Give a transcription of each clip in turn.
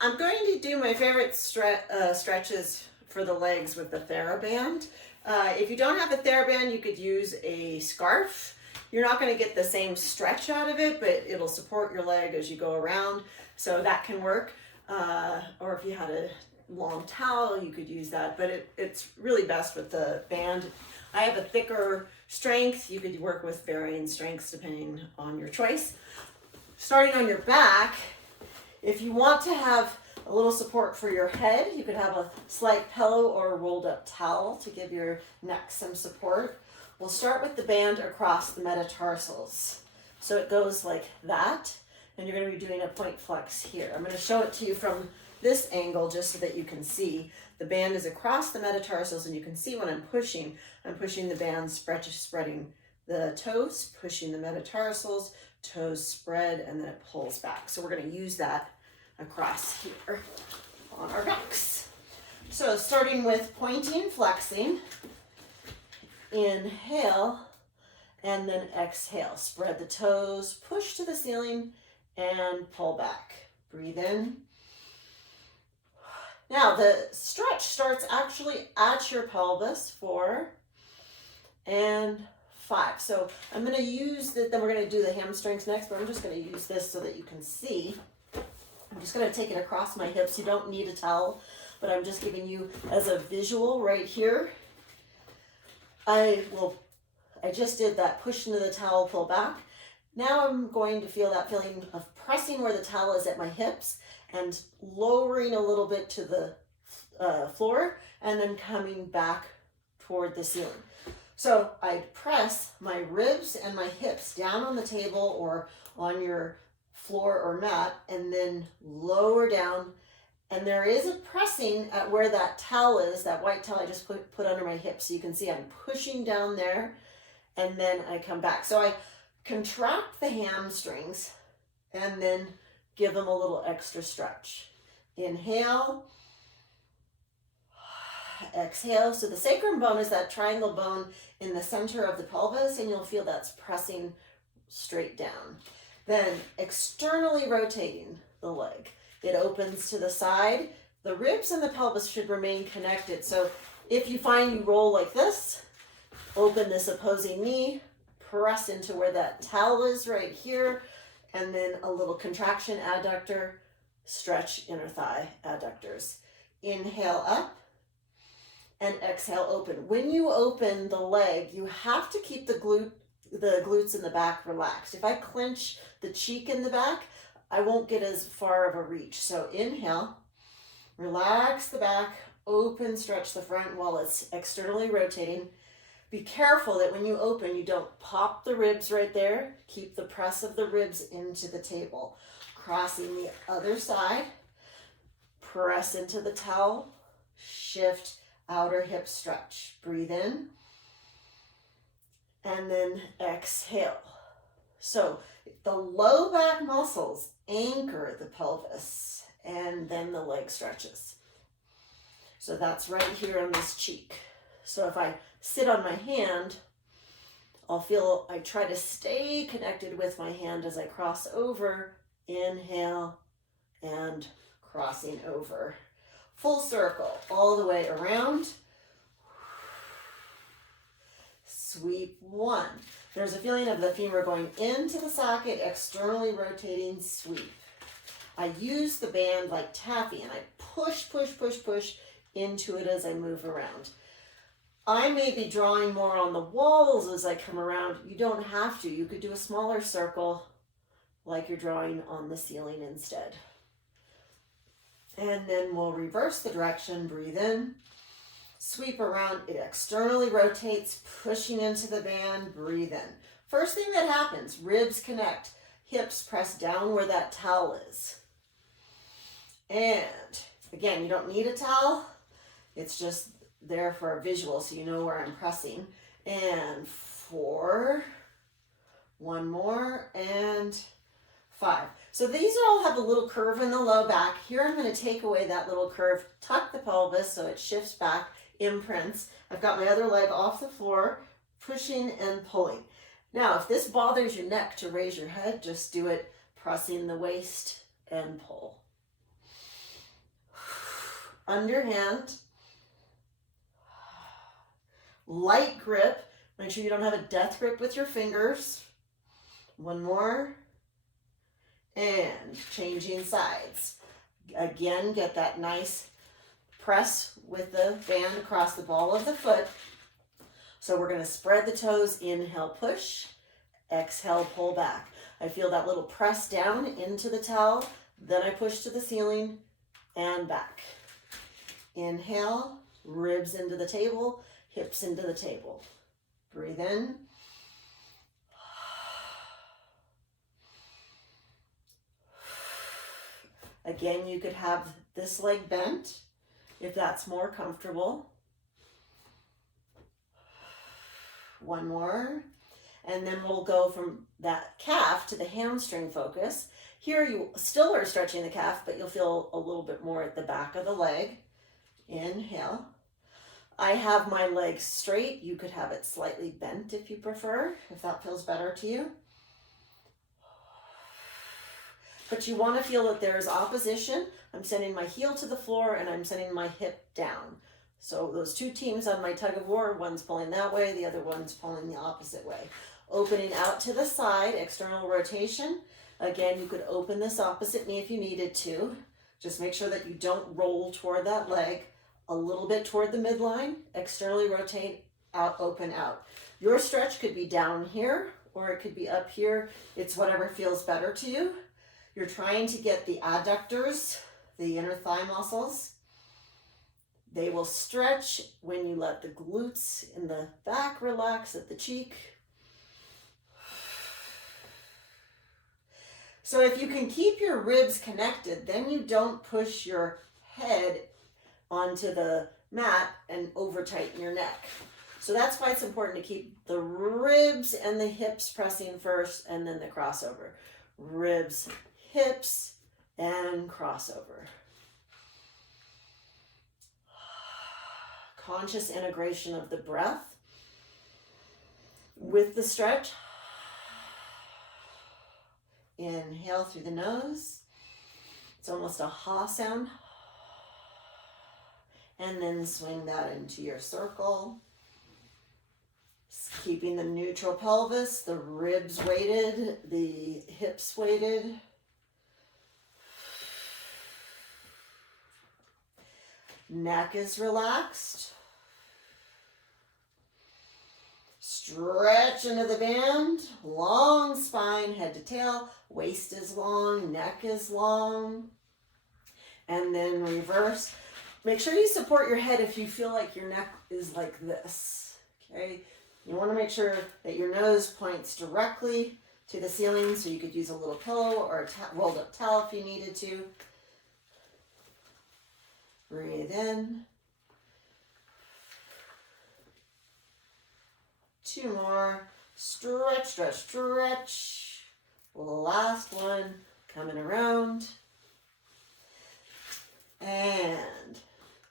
I'm going to do my favorite stretches for the legs with the Theraband. If you don't have a Theraband, you could use a scarf. You're not going to get the same stretch out of it, but it'll support your leg as you go around, so that can work. Or if you had a long towel, you could use that, but it's really best with the band. I have a thicker strength. You could work with varying strengths depending on your choice. Starting on your back, if you want to have a little support for your head, you could have a slight pillow or a rolled up towel to give your neck some support. We'll start with the band across the metatarsals. So it goes like that, and you're going to be doing a point flex here. I'm going to show it to you from this angle just so that you can see. The band is across the metatarsals, and you can see when I'm pushing the band, spreading the toes, pushing the metatarsals, toes spread, and then it pulls back. So we're going to use that across here on our backs. So starting with pointing, flexing, inhale, and then exhale. Spread the toes, push to the ceiling, and pull back. Breathe in. Now the stretch starts actually at your pelvis, 4 and 5. So I'm going to use that, then we're going to do the hamstrings next, but I'm just going to use this so that you can see. I'm just going to take it across my hips. You don't need a towel, but I'm just giving you as a visual right here. I just did that push into the towel, pull back. Now I'm going to feel that feeling of pressing where the towel is at my hips and lowering a little bit to the floor and then coming back toward the ceiling. So I press my ribs and my hips down on the table or on your floor or mat and then lower down. And there is a pressing at where that towel is, that white towel I just put under my hips. So you can see I'm pushing down there and then I come back. So I contract the hamstrings and then give them a little extra stretch. Inhale, exhale. So the sacrum bone is that triangle bone in the center of the pelvis, and you'll feel that's pressing straight down. Then externally rotating the leg. It opens to the side. The ribs and the pelvis should remain connected. So if you find you roll like this, open this opposing knee, press into where that towel is right here, and then a little contraction, adductor, stretch inner thigh, adductors. Inhale up and exhale open. When you open the leg, you have to keep the glutes in the back relaxed. If I clench the cheek in the back, I won't get as far of a reach. So inhale, relax the back, open, stretch the front while it's externally rotating. Be careful that when you open, you don't pop the ribs right there. Keep the press of the ribs into the table. Crossing the other side, press into the towel, shift, outer hip stretch. Breathe in, and then exhale. So the low back muscles anchor the pelvis, and then the leg stretches. So that's right here on this cheek. So if I sit on my hand, I try to stay connected with my hand as I cross over. Inhale and crossing over. Full circle all the way around. Sweep 1. There's a feeling of the femur going into the socket, externally rotating, sweep. I use the band like taffy and I push into it as I move around. I may be drawing more on the walls as I come around. You don't have to. You could do a smaller circle like you're drawing on the ceiling instead. And then we'll reverse the direction. Breathe in, sweep around. It externally rotates, pushing into the band. Breathe in. First thing that happens, ribs connect, hips press down where that towel is. And again, you don't need a towel. It's just there for a visual so you know where I'm pressing. And 4, 1 more, and 5. So these all have a little curve in the low back. Here I'm going to take away that little curve, tuck the pelvis so it shifts back, imprints. I've got my other leg off the floor, pushing and pulling. Now, if this bothers your neck to raise your head, just do it pressing the waist and pull. underhand, light grip. Make sure you don't have a death grip with your fingers. One more, and changing sides. Again, get that nice press with the band across the ball of the foot. So we're going to spread the toes, inhale, push, exhale, pull back. I feel that little press down into the towel, then I push to the ceiling and back. Inhale, ribs into the table, hips into the table. Breathe in. Again, you could have this leg bent if that's more comfortable. One more. And then we'll go from that calf to the hamstring focus. Here you still are stretching the calf, but you'll feel a little bit more at the back of the leg. Inhale. I have my leg straight. You could have it slightly bent if you prefer, if that feels better to you. But you want to feel that there is opposition. I'm sending my heel to the floor and I'm sending my hip down. So those two teams on my tug of war, one's pulling that way, the other one's pulling the opposite way. Opening out to the side, external rotation. Again, you could open this opposite knee if you needed to. Just make sure that you don't roll toward that leg. A little bit toward the midline, externally rotate, out, open, out. Your stretch could be down here or it could be up here. It's whatever feels better to you. You're trying to get the adductors, the inner thigh muscles. They will stretch when you let the glutes in the back relax at the cheek. So if you can keep your ribs connected, then you don't push your head onto the mat and over tighten your neck. So that's why it's important to keep the ribs and the hips pressing first and then the crossover. Ribs, hips, and crossover. Conscious integration of the breath with the stretch. Inhale through the nose. It's almost a ha sound. And then swing that into your circle. Just keeping the neutral pelvis, the ribs weighted, the hips weighted. Neck is relaxed. Stretch into the band. Long spine, head to tail. Waist is long, neck is long. And then reverse. Make sure you support your head if you feel like your neck is like this. Okay? You want to make sure that your nose points directly to the ceiling, so you could use a little pillow or a rolled up towel if you needed to. Breathe in. Two more. Stretch, stretch, stretch. Last one. Coming around. And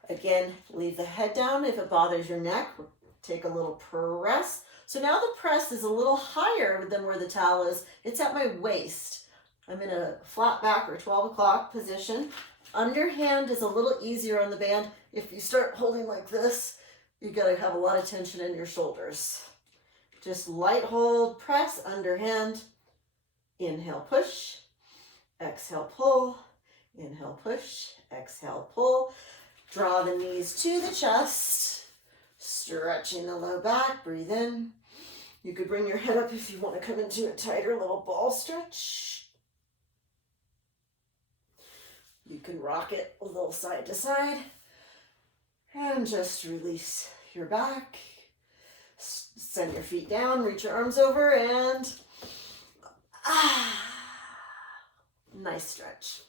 again, leave the head down if it bothers your neck. Take a little press. So now the press is a little higher than where the towel is. It's at my waist. I'm in a flat back or 12 o'clock position. Underhand is a little easier on the band. If you start holding like this, you gotta have a lot of tension in your shoulders. Just light hold, press, underhand. Inhale, push. Exhale, pull. Inhale, push. Exhale, pull. Draw the knees to the chest. Stretching the low back. Breathe in. You could bring your head up if you want to come into a tighter little ball stretch. You can rock it a little side to side. And just release your back. Send your feet down. Reach your arms over and nice stretch.